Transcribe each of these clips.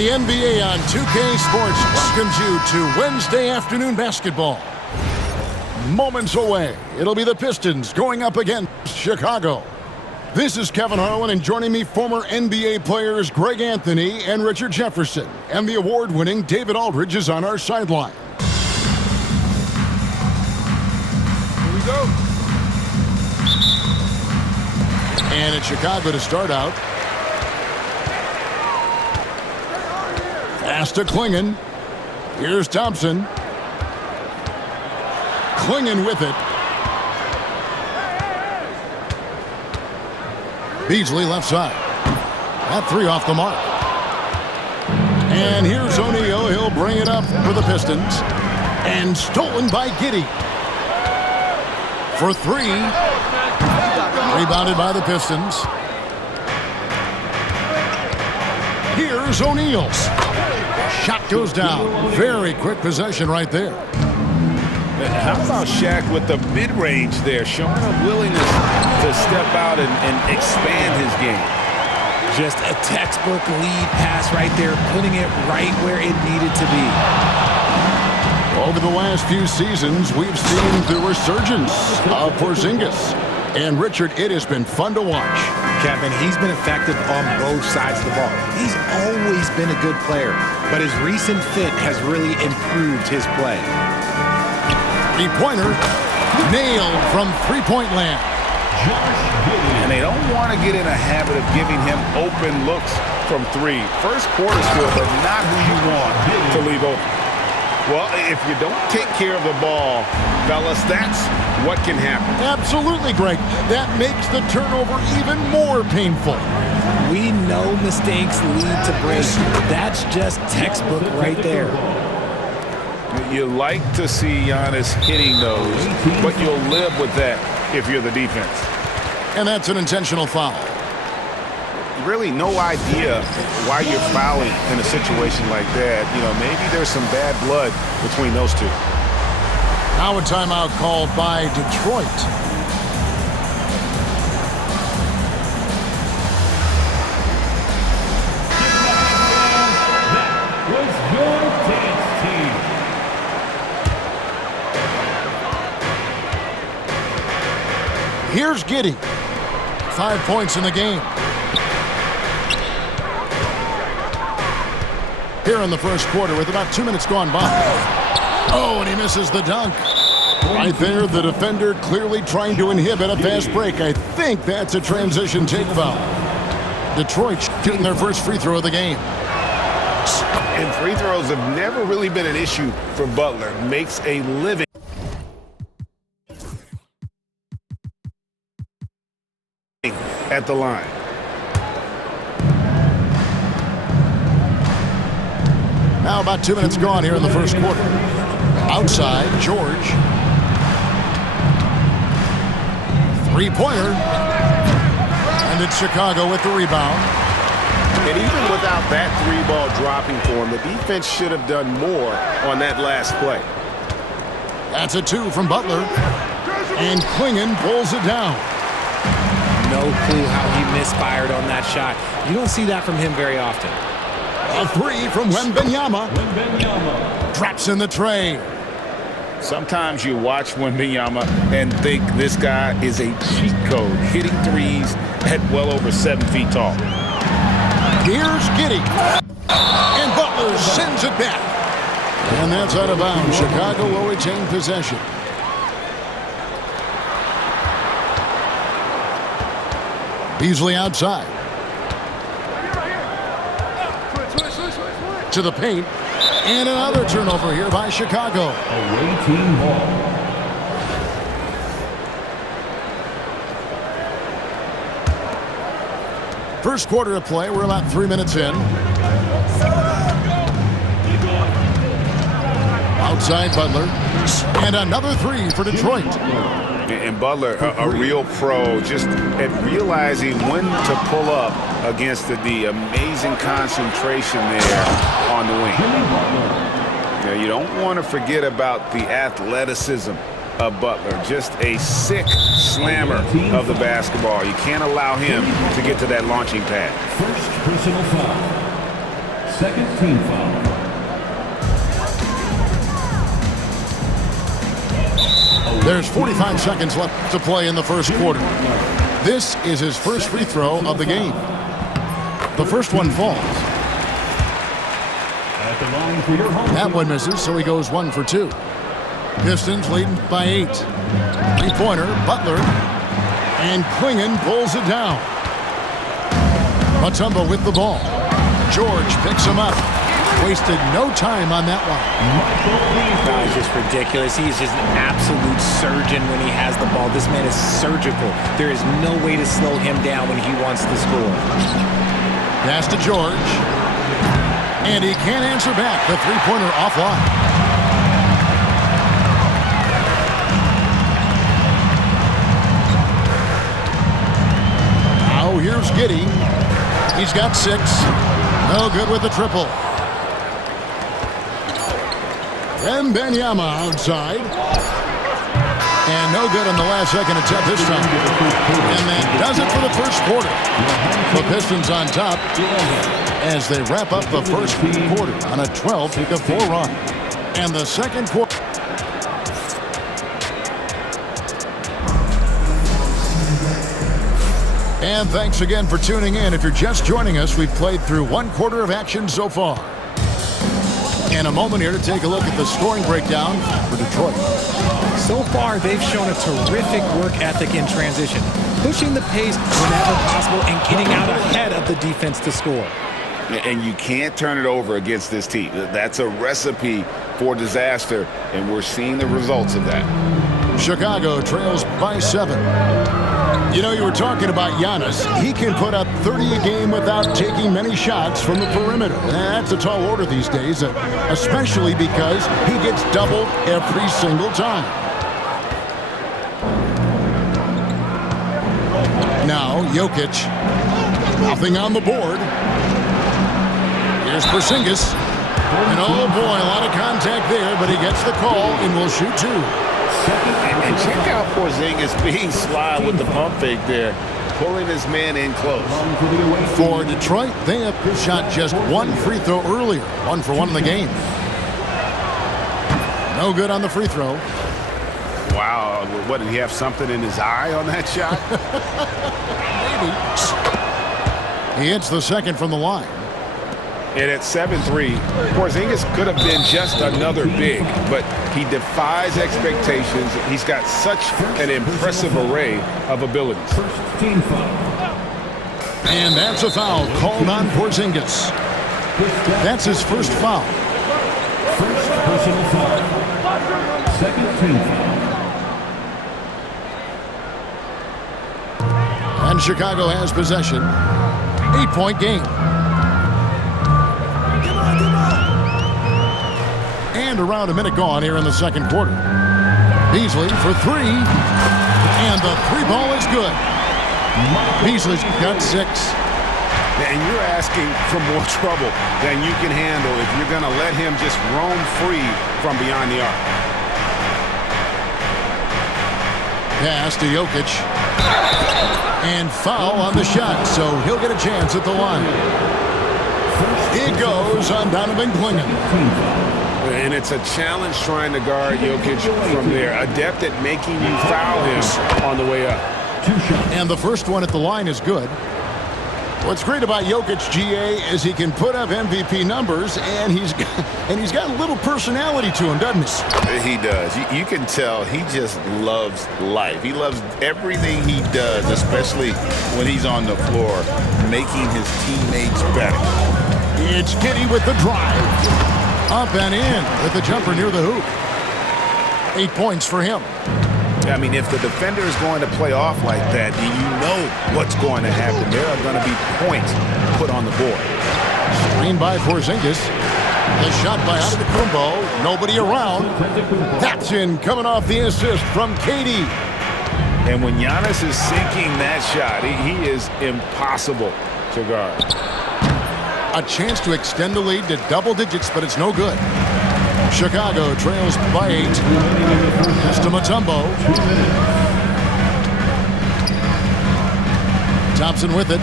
The NBA on 2K Sports welcomes you to Wednesday afternoon basketball. Moments away, it'll be the Pistons going up against Chicago. This is Kevin Harlan, and joining me, former NBA players Greg Anthony and Richard Jefferson. And the award-winning David Aldridge is on our sideline. Here we go. And it's Chicago to start out. Pass to Clingan. Here's Thompson. Clingan with it. Beasley left side. That three off the mark. And here's O'Neal. He'll bring it up for the Pistons. And stolen by Giddey. For three. Rebounded by the Pistons. Here's O'Neal. Shot goes down. Very quick possession right there. How about Shaq with the mid-range there, showing a willingness to step out and expand his game. Just a textbook lead pass right there, putting it right where it needed to be. Over the last few seasons, we've seen the resurgence of Porzingis. And Richard, it has been fun to watch. Kevin, he's been effective on both sides of the ball. He's always been a good player, but his recent fit has really improved his play. Three-pointer nailed from three-point land. And they don't want to get in a habit of giving him open looks from three. First quarter skills are not who you want to leave open. Well, if you don't take care of the ball, fellas, that's what can happen. Absolutely, Greg. That makes the turnover even more painful. We know mistakes lead to breaks. That's just textbook right there. You like to see Giannis hitting those, but you'll live with that if you're the defense. And that's an intentional foul. Really no idea why you're fouling in a situation like that. You know, maybe there's some bad blood between those two. Now a timeout called by Detroit. That was your dance team. Here's Giddey. 5 points in the game. Here in the first quarter with about 2 minutes gone by. Oh, and he misses the dunk. Right there, the defender clearly trying to inhibit a fast break. I think that's a transition take foul. Detroit shooting their first free throw of the game. And free throws have never really been an issue for Butler. Makes a living at the line. Now about 2 minutes gone here in the first quarter. Outside, George. Three-pointer. And it's Chicago with the rebound. And even without that three ball dropping for him, the defense should have done more on that last play. That's a two from Butler. And Clingan pulls it down. No clue how he misfired on that shot. You don't see that from him very often. A three from Wembanyama. Drops in the tray. Sometimes you watch Wembanyama and think this guy is a cheat code, hitting threes at well over 7 feet tall. Here's Giddey. And Butler sends it back. And that's out of bounds. Chicago will retain possession. Beasley outside. To the paint. And another turnover here by Chicago. Away team ball. First quarter of play. We're about 3 minutes in. Outside Butler. And another three for Detroit. And Butler, a real pro, just at realizing when to pull up against the amazing concentration there on the wing. Now, you don't want to forget about the athleticism of Butler. Just a sick slammer of the basketball. You can't allow him to get to that launching pad. First personal foul. Second team foul. There's 45 seconds left to play in the first quarter. This is his first free throw of the game. The first one falls. At the line for your home. That one misses, so he goes 1 for 2. Pistons leading by 8. Three-pointer, Butler. And Klingon pulls it down. Mutombo with the ball. George picks him up. Wasted no time on that one. No, it's just ridiculous. He's just an absolute surgeon when he has the ball. This man is surgical. There is no way to slow him down when he wants to score. Pass to George. And he can't answer back. The three-pointer offline. Now here's Giddey. He's got 6. No good with the triple. Wembanyama outside. And no good on the last second attempt this time. And that does it for the first quarter. The Pistons on top as they wrap up the first quarter on a 12-4 run. And the second quarter. And thanks again for tuning in. If you're just joining us, we've played through one quarter of action so far. And a moment here to take a look at the scoring breakdown for Detroit. So far, they've shown a terrific work ethic in transition, pushing the pace whenever possible and getting out ahead of the defense to score. And you can't turn it over against this team. That's a recipe for disaster, and we're seeing the results of that. Chicago trails by 7. You know, you were talking about Giannis. He can put up 30 a game without taking many shots from the perimeter. That's a tall order these days, especially because he gets doubled every single time. Now, Jokic. Nothing on the board. Here's Porzingis. And oh boy, a lot of contact there, but he gets the call and will shoot 2. And check out Porzingis being sly with the pump fake there, pulling his man in close. For Detroit, they have shot just 1 free throw earlier. 1 for 1 in the game. No good on the free throw. Wow, what, did he have something in his eye on that shot? Maybe. He hits the second from the line. And at 7-3, Porzingis could have been just another big, but he defies expectations. He's got such an impressive array of abilities. First team foul. And that's a foul called on Porzingis. That's his first foul. First personal foul. Second team foul. And Chicago has possession. 8-point game. And around a minute gone here in the second quarter. Beasley for 3. And the 3 ball is good. Beasley's got 6. And you're asking for more trouble than you can handle if you're going to let him just roam free from beyond the arc. Pass to Jokic. And foul on the shot, so he'll get a chance at the line. It goes on Donovan Klingon. And it's a challenge trying to guard Jokic from there. Adept at making you foul him on the way up. And the first one at the line is good. What's great about Jokic, GA, is he can put up MVP numbers, and he's got a little personality to him, doesn't he? He does. You can tell he just loves life. He loves everything he does, especially when he's on the floor, making his teammates better. It's Giddey with the drive. Up and in with the jumper near the hoop. 8 points for him. I mean, if the defender is going to play off like that, you know what's going to happen. There are going to be points put on the board. Screen by Porzingis. The shot by Antetokounmpo. Nobody around. That's in, coming off the assist from KD. And when Giannis is sinking that shot, he is impossible to guard. A chance to extend the lead to double digits, but it's no good. Chicago trails by 8. Pass to Mutombo. Thompson with it.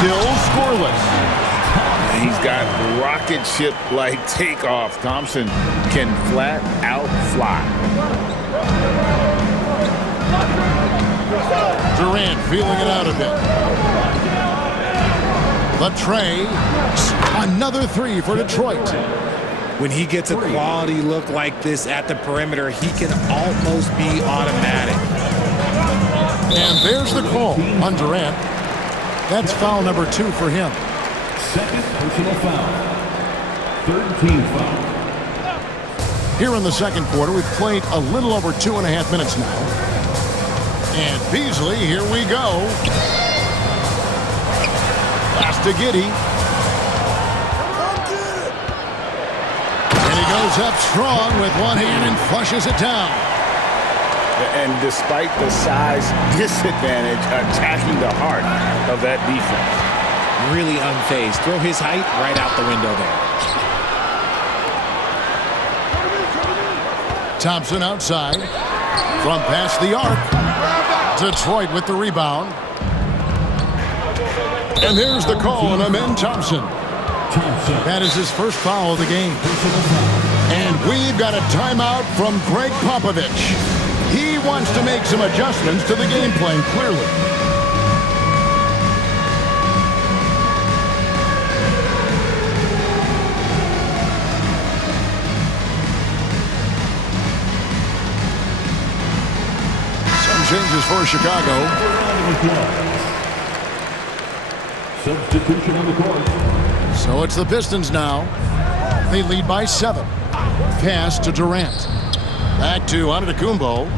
Still scoreless. he's got rocket ship-like takeoff. Thompson can flat out fly. Durant feeling it out a bit. The tray. Another three for Detroit. When he gets a quality look like this at the perimeter, he can almost be automatic. And there's the call on Durant. That's foul number 2 for him. Second personal foul. Third team foul. Here in the second quarter, we've played a little over 2.5 minutes now. And Beasley, here we go. Pass to Giddey. And he goes up strong with one hand and flushes it down. And despite the size disadvantage, attacking the heart of that defense. Really unfazed. Throw his height right out the window there. Thompson outside. From past the arc. Detroit with the rebound. And there's the call on Amen Thompson. That is his first foul of the game. And we've got a timeout from Greg Popovich. He wants to make some adjustments to the game plan, clearly. Some changes for Chicago. Substitution on the court. So it's the Pistons now. They lead by 7. Pass to Durant. Back to Antetokounmpo.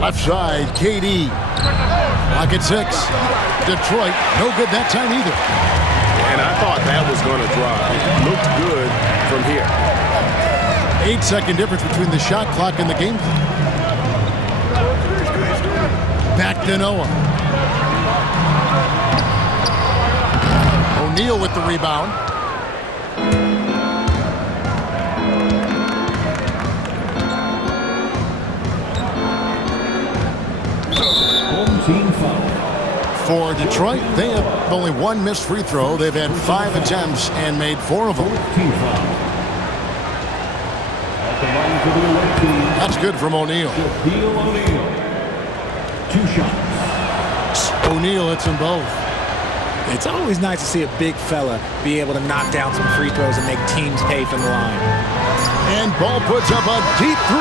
Left side, KD. Lock at 6. Detroit, no good that time either. And I thought that was going to drop. It looked good from here. 8-second difference between the shot clock and the game clock. Back to Noah. O'Neal with the rebound. Home team foul. For Detroit, they have only one missed free throw. They've had 5 attempts and made 4 of them. Team foul. At the line for the away team. That's good from O'Neal. Shaquille O'Neal. 2 shots. O'Neal hits them both. It's always nice to see a big fella be able to knock down some free throws and make teams pay from the line. And Ball puts up a deep 3.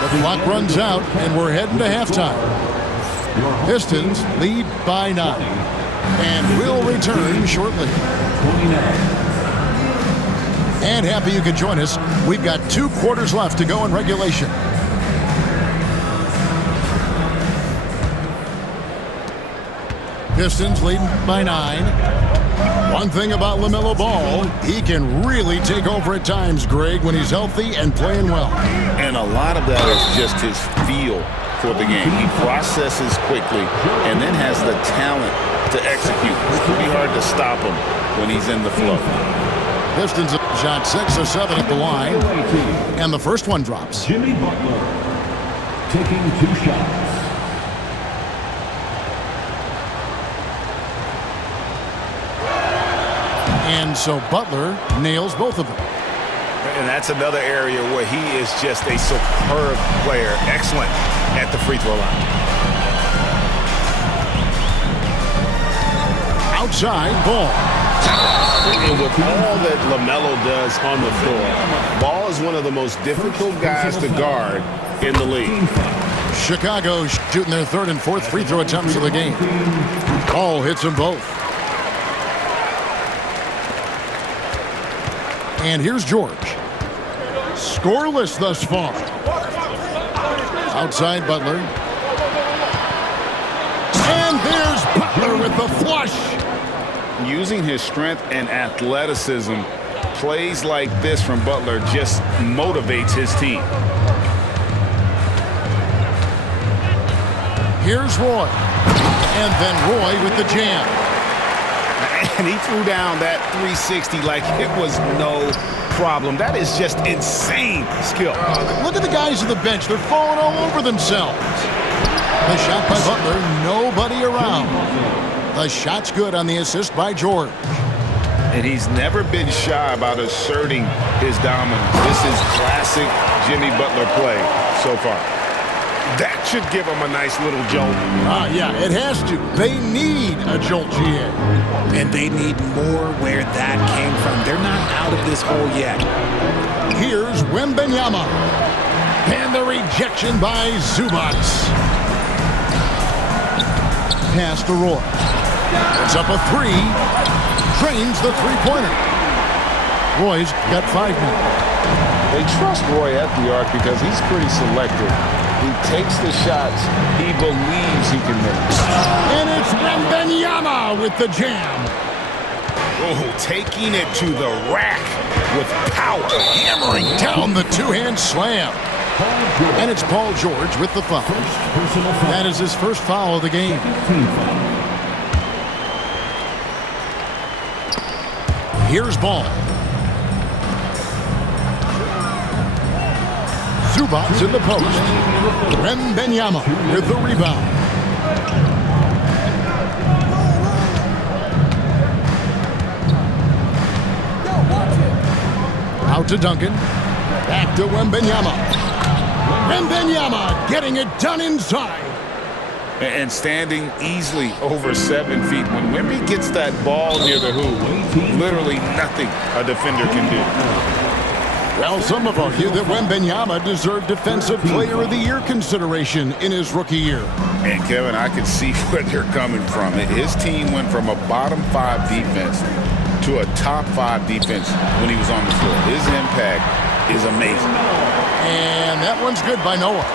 The clock runs out, and we're heading to halftime. Pistons lead by 9. And we'll return shortly. 29. And happy you could join us. We've got 2 quarters left to go in regulation. Pistons leading by 9. One thing about LaMelo Ball, he can really take over at times, Greg, when he's healthy and playing well. And a lot of that is just his feel for the game. He processes quickly and then has the talent to execute. It's pretty hard to stop him when he's in the flow. Pistons have shot 6 or 7 at the line, and the first one drops. Jimmy Butler taking 2 shots. And so Butler nails both of them. And that's another area where he is just a superb player. Excellent at the free throw line. Outside, Ball. And with all that LaMelo does on the floor, Ball is one of the most difficult guys to guard in the league. Chicago shooting their 3rd and 4th free throw attempts of the game. Ball hits them both. And here's George. Scoreless thus far. Outside Butler. And there's Butler with the flush. Using his strength and athleticism, plays like this from Butler just motivates his team. Here's Roy. And then Roy with the jam. And he threw down that 360 like it was no problem. That is just insane skill. Look at the guys on the bench. They're falling all over themselves. The shot by Butler, nobody around. The shot's good on the assist by George. And he's never been shy about asserting his dominance. This is classic Jimmy Butler play so far. That should give him a nice little jolt. Yeah, it has to. They need a jolt, GA. And they need more where that came from. They're not out of this hole yet. Here's Wembanyama. And the rejection by Zubac. Pass to Roy. It's up a three. Drains the three-pointer. Roy's got 5 now. They trust Roy at the arc because he's pretty selective. He takes the shots he believes he can make. And it's Wembanyama with the jam. Oh, taking it to the rack with power. Hammering down the two-hand slam. And it's Paul George with the foul. That is his first foul of the game. Here's Ball. Zubac in the post. Wembanyama with the rebound. Out to Duncan. Back to Wembanyama. Wembanyama getting it done inside. And standing easily over 7 feet. When Wemby gets that ball near the hoop, literally nothing a defender can do. Well, some have argued that Wembanyama deserved Defensive Player of the Year consideration in his rookie year. And, Kevin, I can see where they're coming from. His team went from a bottom 5 defense to a top 5 defense when he was on the floor. His impact is amazing. And that one's good by Noah.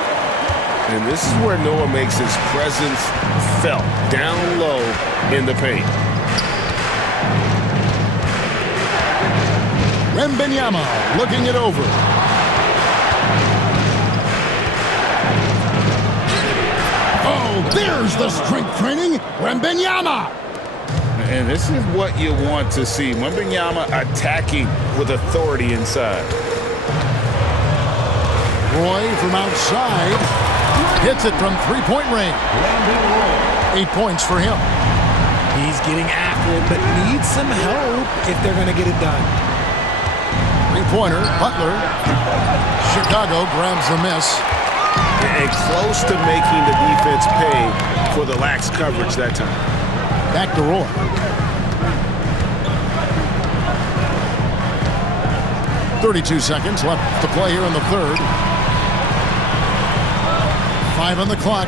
And this is where Noah makes his presence felt, down low in the paint. Wembanyama looking it over. Oh, there's the strength training. Wembanyama. And this is what you want to see. Wembanyama attacking with authority inside. Roy from outside hits it from three-point range. 8 points for him. He's getting after it, but needs some help if they're going to get it done. Three-pointer, Butler. Chicago grabs the miss. And close to making the defense pay for the lax coverage that time. Back to Roy. .32 seconds left to play here in the third. 5 on the clock.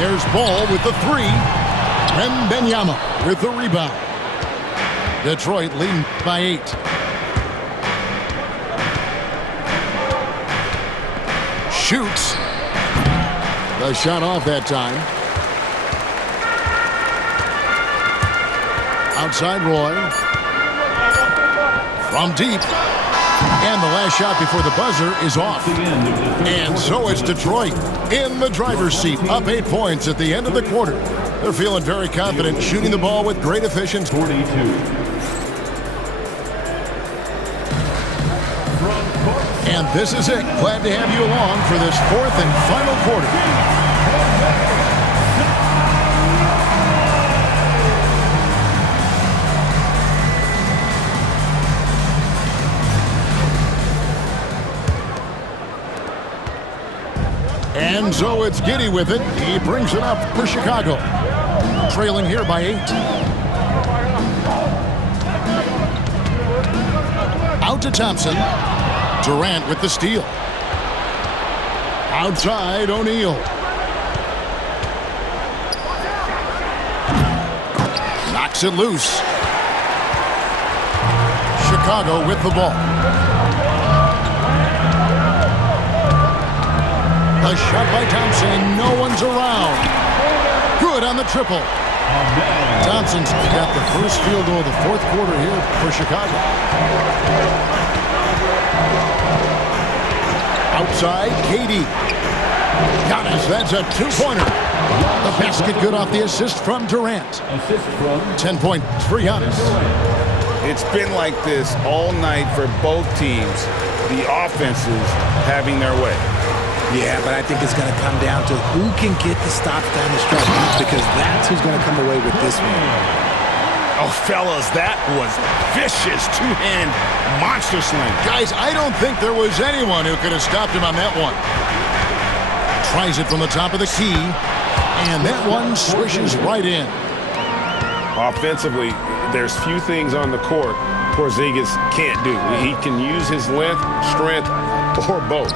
There's Ball with the three. Wembanyama with the rebound. Detroit leading by 8. Shoots. The shot off that time. Outside Roy. From deep. And the last shot before the buzzer is off. And so it's Detroit in the driver's seat, up 8 points at the end of the quarter. They're feeling very confident, shooting the ball with great efficiency. 42. And this is it. Glad to have you along for this fourth and final quarter. And so it's Giddey with it. He brings it up for Chicago. Trailing here by 8. Out to Thompson. Durant with the steal. Outside O'Neal. Knocks it loose. Chicago with the ball. A shot by Thompson, and no one's around. Good on the triple. Thompson's got the first field goal of the fourth quarter here for Chicago. Outside, KD. Giannis, that's a two-pointer. The basket good off the assist from Durant. 10 points for Giannis. It's been like this all night for both teams. The offenses having their way. Yeah, but I think it's going to come down to who can get the stops down the stretch, because that's who's going to come away with this one. Oh, fellas, that was vicious two-hand monster slam. Guys, I don't think there was anyone who could have stopped him on that one. Tries it from the top of the key, and that one swishes right in. Offensively, there's few things on the court Porzingis can't do. He can use his length, strength, or both.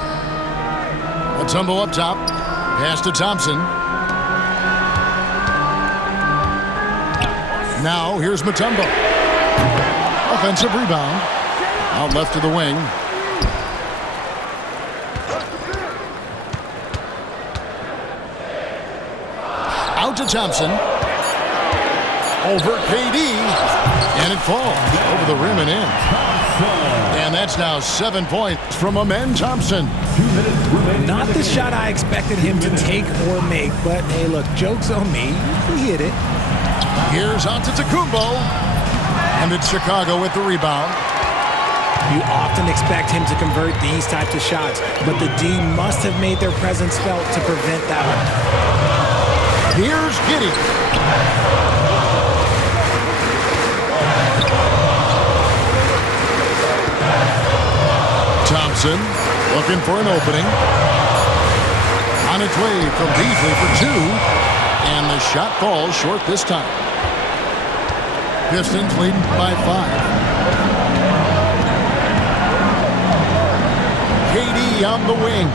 Mutombo up top, pass to Thompson. Now here's Mutombo. Offensive rebound. Out left to the wing. Out to Thompson. Over KD. And it falls over the rim and in. And that's now 7 points from Amen Thompson. Not the shot I expected him to take or make, but hey, look, joke's on me. He hit it. Here's Antetokounmpo. And it's Chicago with the rebound. You often expect him to convert these types of shots, but the D must have made their presence felt to prevent that one. Here's Giddey. Thompson looking for an opening. On its way from Beasley for two. And the shot falls short this time. Pistons leading by 5. KD on the wing.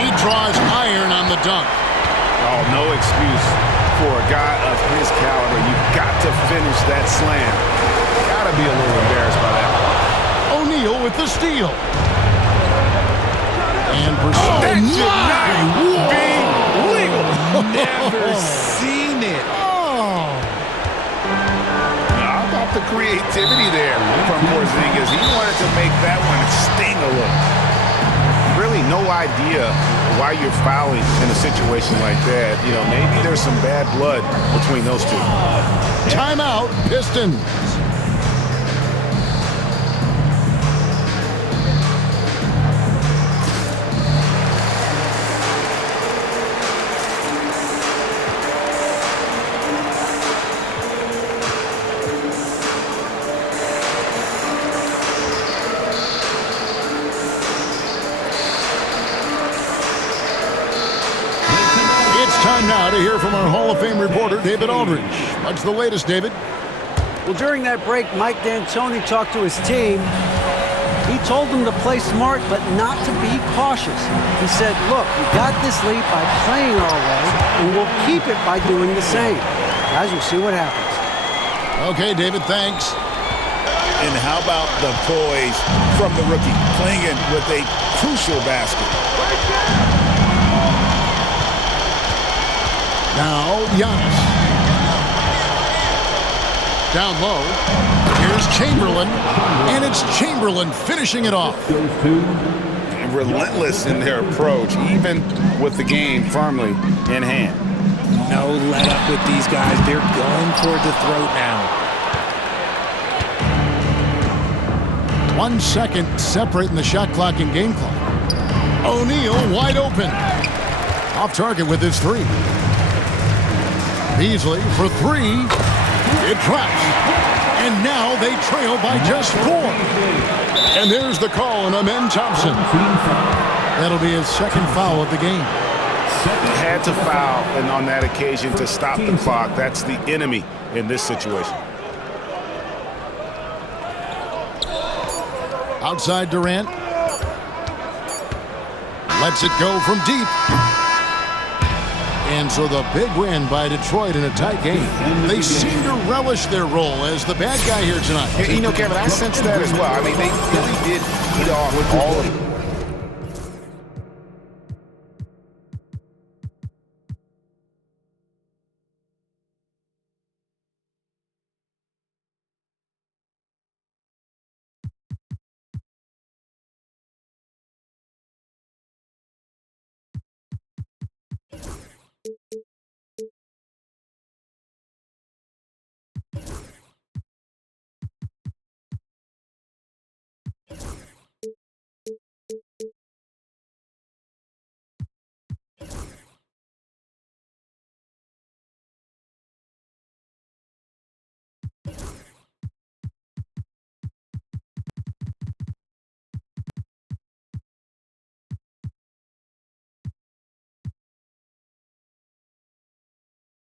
He draws iron on the dunk. Oh, no excuse for a guy of his caliber. You've got to finish that slam. Got to be a little embarrassed by that. O'Neal with the steal. And that should not be legal. Never seen it. Oh. How about the creativity there from Porzingis? He wanted to make that one sting a little. Really no idea why you're fouling in a situation like that. You know, maybe there's some bad blood between those two. Timeout, Pistons. Time now to hear from our Hall of Fame reporter, David Aldridge. What's the latest, David? Well, during that break, Mike D'Antoni talked to his team. He told them to play smart, but not to be cautious. He said, look, we got this lead by playing our way, and we'll keep it by doing the same. Guys, we'll see what happens. Okay, David, thanks. And how about the poise from the rookie, playing in with a crucial basket. Now, Giannis. Down low. Here's Chamberlain. And it's Chamberlain finishing it off. And relentless in their approach, even with the game firmly in hand. No let up with these guys. They're going for the throat now. 1 second separating the shot clock and game clock. O'Neal wide open. Off target with his three. Beasley for three. It drops. And now they trail by just 4. And there's the call on Amen Thompson. That'll be his second foul of the game. Had to foul, and on that occasion to stop the clock. That's the enemy in this situation. Outside Durant. Lets it go from deep. And so the big win by Detroit in a tight game. They seem to relish their role as the bad guy here tonight. You know, Kevin, I sense that as well. I mean, they really did eat off all of